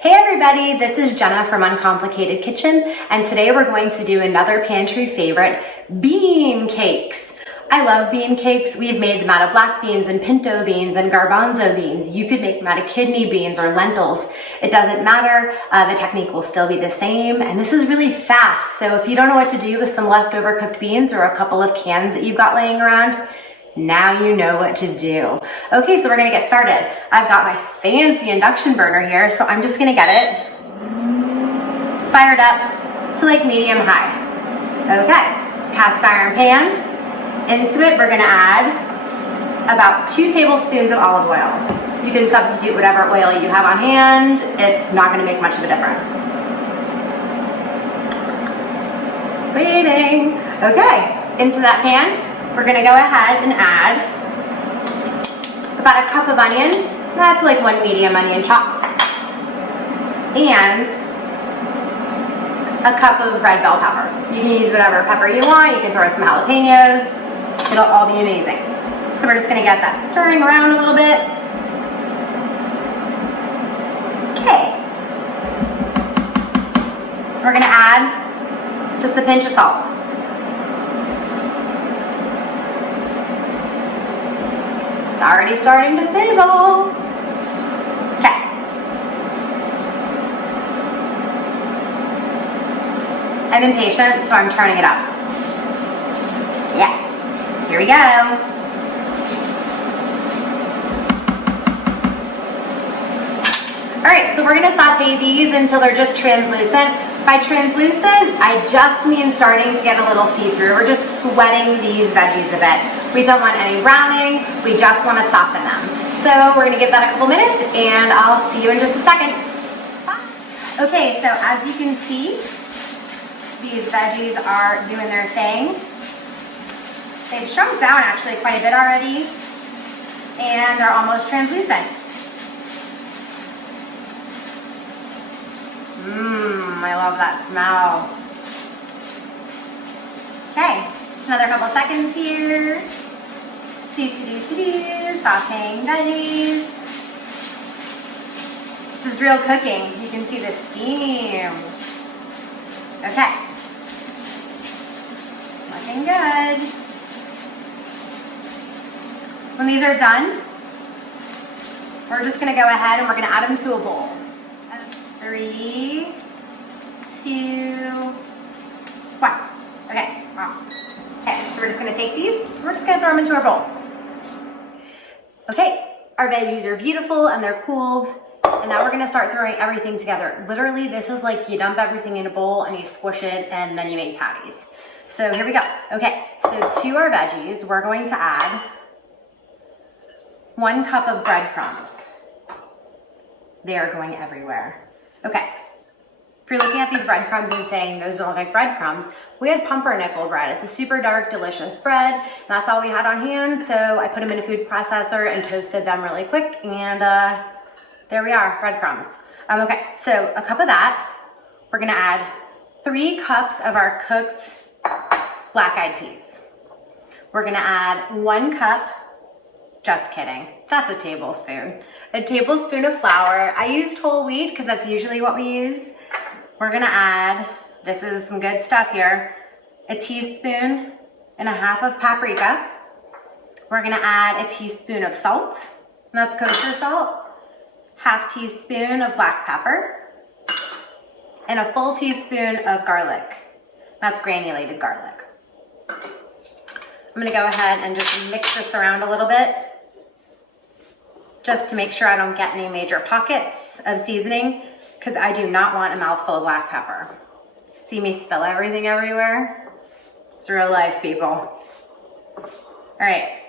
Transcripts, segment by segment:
Hey everybody, this is Jenna from Uncomplicated Kitchen, and today we're going to do another pantry favorite, bean cakes. I love bean cakes. We've made them out of black beans and pinto beans and garbanzo beans. You could make them out of kidney beans or lentils. It doesn't matter. The technique will still be the same, and this is really fast. So if you don't know what to do with some leftover cooked beans or a couple of cans that you've got laying around, now you know what to do. Okay, so we're gonna get started. I've got my fancy induction burner here, so I'm just gonna get it fired up to like medium high. Okay, cast iron pan. Into it, we're gonna add about 2 tablespoons of olive oil. You can substitute whatever oil you have on hand. It's not gonna make much of a difference. Waiting. Okay, into that pan, we're gonna go ahead and add about a cup of onion. That's like 1 medium onion chopped. And a cup of red bell pepper. You can use whatever pepper you want. You can throw in some jalapenos. It'll all be amazing. So we're just gonna get that stirring around a little bit. Okay. We're gonna add just a pinch of salt. It's already starting to sizzle. Okay. I'm impatient, so I'm turning it up. Yes. Here we go. All right, so we're gonna saute these until they're just translucent. By translucent, I just mean starting to get a little see-through. We're just sweating these veggies a bit. We don't want any browning, we just wanna soften them. So we're gonna give that a couple minutes and I'll see you in just a second. Okay, so as you can see, these veggies are doing their thing. They've shrunk down actually quite a bit already, and they're almost translucent. I love that smell. Okay, just another couple seconds here. Sautéing veggies. This is real cooking. You can see the steam. Okay. Looking good. When these are done, we're just gonna go ahead and we're gonna add them to a bowl. 3, 2, 1. Okay, wow. Okay, so we're just gonna take these, we're just gonna throw them into our bowl. Okay, our veggies are beautiful and they're cooled, and now we're gonna start throwing everything together. Literally, this is like you dump everything in a bowl and you squish it and then you make patties. So here we go. Okay, so to our veggies, we're going to add 1 cup of breadcrumbs. They are going everywhere. Okay, if you're looking at these breadcrumbs and saying those don't look like breadcrumbs, we had pumpernickel bread. It's a super dark, delicious bread. And that's all we had on hand, so I put them in a food processor and toasted them really quick, and there we are, breadcrumbs. Okay, so a cup of that. We're gonna add 3 cups of our cooked black-eyed peas. We're gonna add 1 cup, just kidding, that's a tablespoon. A tablespoon of flour. I used whole wheat because that's usually what we use. We're gonna add, this is some good stuff here, a teaspoon and a half of paprika. We're gonna add a teaspoon of salt, and that's kosher salt, half teaspoon of black pepper, and a full teaspoon of garlic. That's granulated garlic. I'm gonna go ahead and just mix this around a little bit, just to make sure I don't get any major pockets of seasoning, because I do not want a mouthful of black pepper. See me spill everything everywhere? It's real life, people. All right,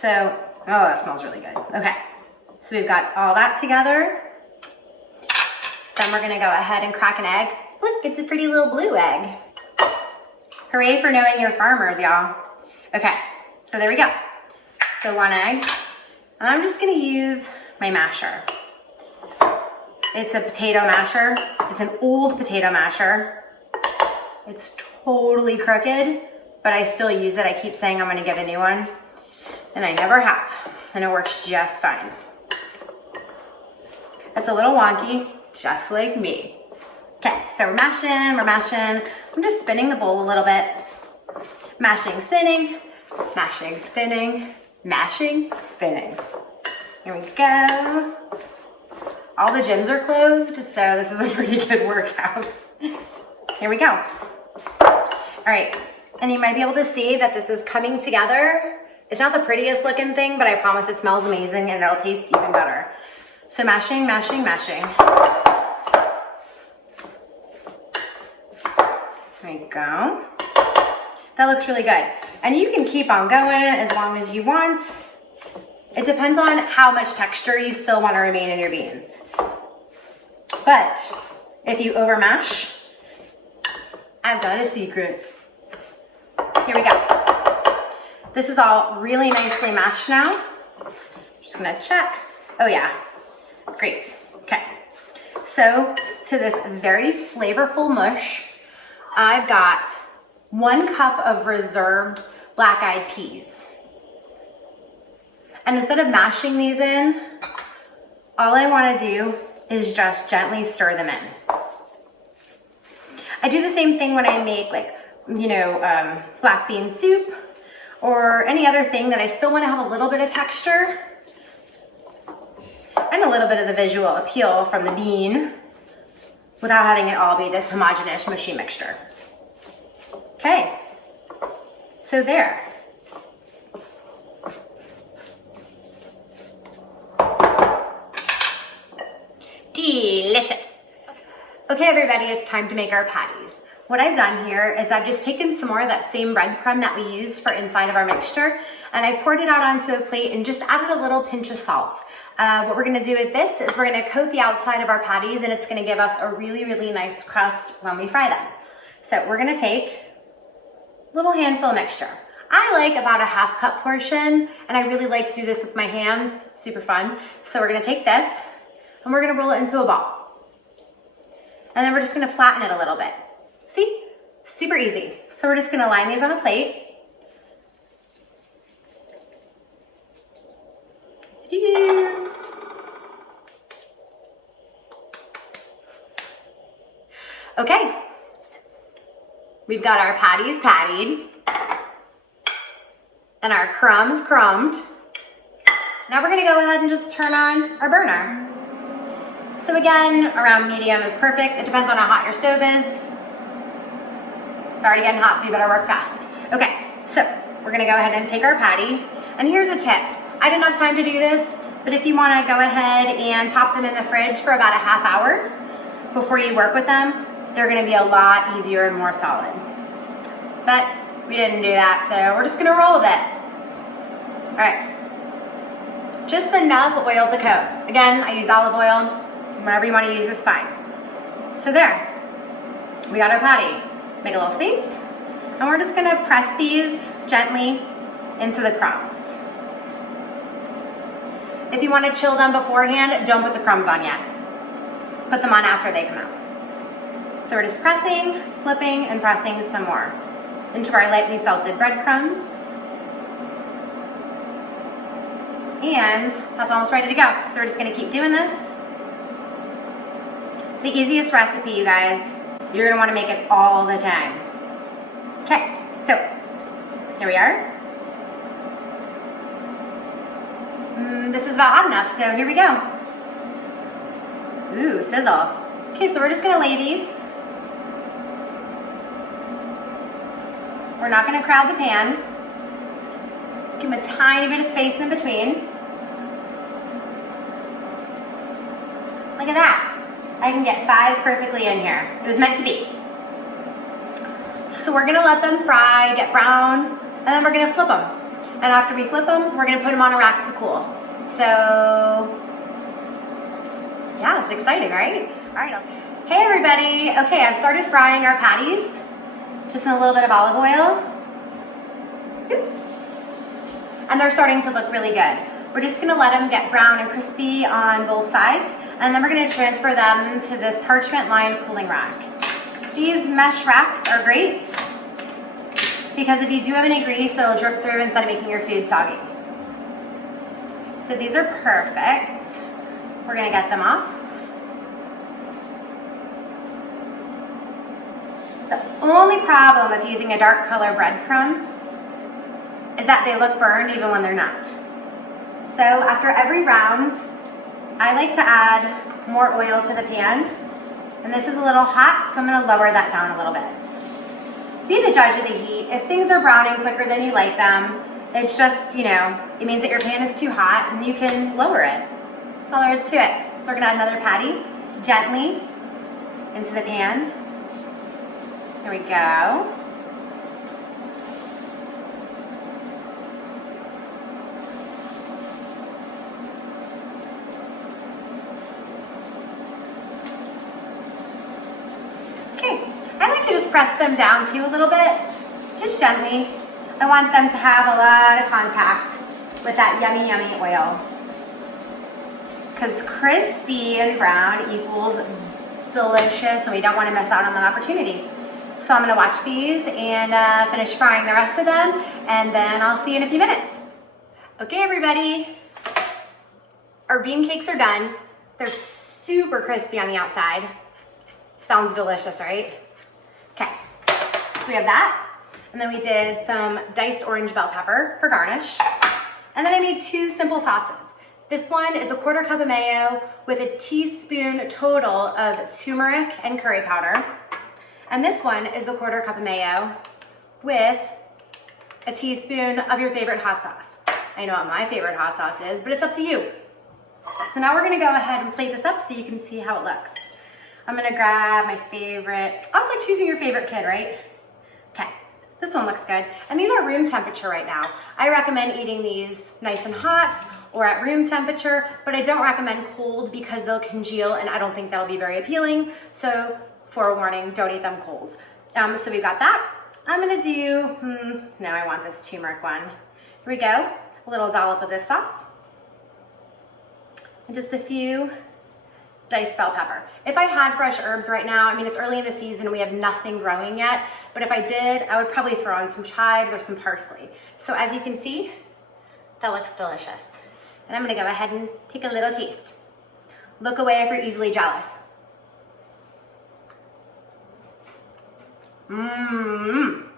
so, oh, that smells really good. Okay, so we've got all that together. Then we're gonna go ahead and crack an egg. Look, it's a pretty little blue egg. Hooray for knowing your farmers, y'all. Okay, so there we go. So 1 egg. And I'm just gonna use my masher. It's a potato masher. It's an old potato masher. It's totally crooked, but I still use it. I keep saying I'm gonna get a new one, and I never have, and it works just fine. It's a little wonky, just like me. Okay, so we're mashing. I'm just spinning the bowl a little bit. Mashing, spinning, mashing, spinning, mashing, spinning. Here we go. All the gyms are closed, so this is a pretty good workout. Here we go. All right, and you might be able to see that this is coming together. It's not the prettiest looking thing, but I promise it smells amazing and it'll taste even better. So mashing, mashing, mashing. There you go. That looks really good. And you can keep on going as long as you want. It depends on how much texture you still want to remain in your beans. But if you overmash, I've got a secret. Here we go. This is all really nicely mashed now. Just gonna check. Oh yeah, great. Okay. So to this very flavorful mush, I've got 1 cup of reserved black-eyed peas. And instead of mashing these in, all I want to do is just gently stir them in. I do the same thing when I make black bean soup or any other thing that I still want to have a little bit of texture and a little bit of the visual appeal from the bean without having it all be this homogeneous mushy mixture. Okay, so there. Delicious. Okay, everybody, it's time to make our patties. What I've done here is I've just taken some more of that same breadcrumb that we used for inside of our mixture, and I poured it out onto a plate and just added a little pinch of salt. What we're gonna do with this is we're gonna coat the outside of our patties, and it's gonna give us a really, really nice crust when we fry them. So we're gonna take a little handful of mixture. I like about a 1/2 cup portion, and I really like to do this with my hands. It's super fun. So we're gonna take this, and we're gonna roll it into a ball. And then we're just gonna flatten it a little bit. See? Super easy. So we're just gonna line these on a plate. Okay. We've got our patties pattied and our crumbs crumbed. Now we're gonna go ahead and just turn on our burner. So again, around medium is perfect. It depends on how hot your stove is. It's already getting hot, so you better work fast. Okay, so we're gonna go ahead and take our patty. And here's a tip. I didn't have time to do this, but if you wanna go ahead and pop them in the fridge for about a 1/2 hour before you work with them, they're gonna be a lot easier and more solid. But we didn't do that, so we're just gonna roll with it. All right, just enough oil to coat. Again, I use olive oil. Whatever you want to use is fine. So there, we got our patty. Make a little space, and we're just gonna press these gently into the crumbs. If you want to chill them beforehand, don't put the crumbs on yet. Put them on after they come out. So we're just pressing, flipping, and pressing some more into our lightly salted breadcrumbs. And that's almost ready to go. So we're just gonna keep doing this. It's the easiest recipe, you guys. You're gonna wanna make it all the time. Okay, so here we are. This is about hot enough, so here we go. Ooh, sizzle. Okay, so we're just gonna lay these. We're not gonna crowd the pan. Give them a tiny bit of space in between. Look at that. I can get 5 perfectly in here. It was meant to be. So we're gonna let them fry, get brown, and then we're gonna flip them. And after we flip them, we're gonna put them on a rack to cool. So, yeah, it's exciting, right? All right. Hey everybody. Okay, I've started frying our patties. Just in a little bit of olive oil. Oops. And they're starting to look really good. We're just gonna let them get brown and crispy on both sides, and then we're gonna transfer them to this parchment-lined cooling rack. These mesh racks are great because if you do have any grease, it'll drip through instead of making your food soggy. So these are perfect. We're gonna get them off. only problem with using a dark color breadcrumb is that they look burned even when they're not. So after every round, I like to add more oil to the pan. And this is a little hot, so I'm gonna lower that down a little bit. Be the judge of the heat. If things are browning quicker than you like them, it's just, you know, it means that your pan is too hot and you can lower it. That's all there is to it. So we're gonna add another patty gently into the pan. There we go. Press them down too a little bit, just gently. I want them to have a lot of contact with that yummy, yummy oil. Because crispy and brown equals delicious, and we don't want to miss out on that opportunity. So I'm going to watch these and finish frying the rest of them, and then I'll see you in a few minutes. Okay, everybody, our bean cakes are done. They're super crispy on the outside. Sounds delicious, right? Okay, so we have that, and then we did some diced orange bell pepper for garnish, and then I made 2 simple sauces. This one is a 1/4 cup of mayo with a teaspoon total of turmeric and curry powder, and this one is a 1/4 cup of mayo with a teaspoon of your favorite hot sauce. I know what my favorite hot sauce is, but it's up to you. So now we're gonna go ahead and plate this up so you can see how it looks. I'm gonna grab my favorite. Oh, it's like choosing your favorite kid, right? Okay, this one looks good. And these are room temperature right now. I recommend eating these nice and hot or at room temperature, but I don't recommend cold because they'll congeal and I don't think that'll be very appealing. So forewarning, don't eat them cold. So we've got that. I'm gonna do, no, I want this turmeric one. Here we go, a little dollop of this sauce. And just a few diced bell pepper. If I had fresh herbs right now, I mean, it's early in the season, we have nothing growing yet, but if I did, I would probably throw in some chives or some parsley. So as you can see, that looks delicious. And I'm gonna go ahead and take a little taste. Look away if you're easily jealous. Mmm.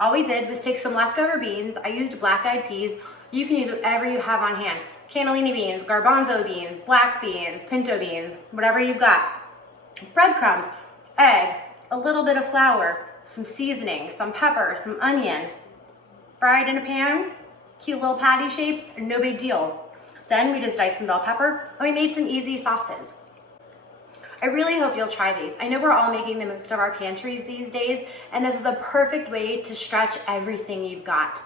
All we did was take some leftover beans. I used black-eyed peas. You can use whatever you have on hand. Cannellini beans, garbanzo beans, black beans, pinto beans, whatever you've got. Breadcrumbs, egg, a little bit of flour, some seasoning, some pepper, some onion. Fried in a pan, cute little patty shapes, no big deal. Then we just diced some bell pepper and we made some easy sauces. I really hope you'll try these. I know we're all making the most of our pantries these days, and this is the perfect way to stretch everything you've got.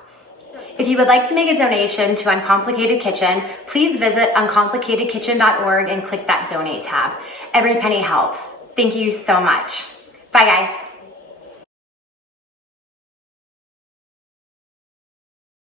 If you would like to make a donation to Uncomplicated Kitchen, please visit uncomplicatedkitchen.org and click that donate tab. Every penny helps. Thank you so much. Bye, guys.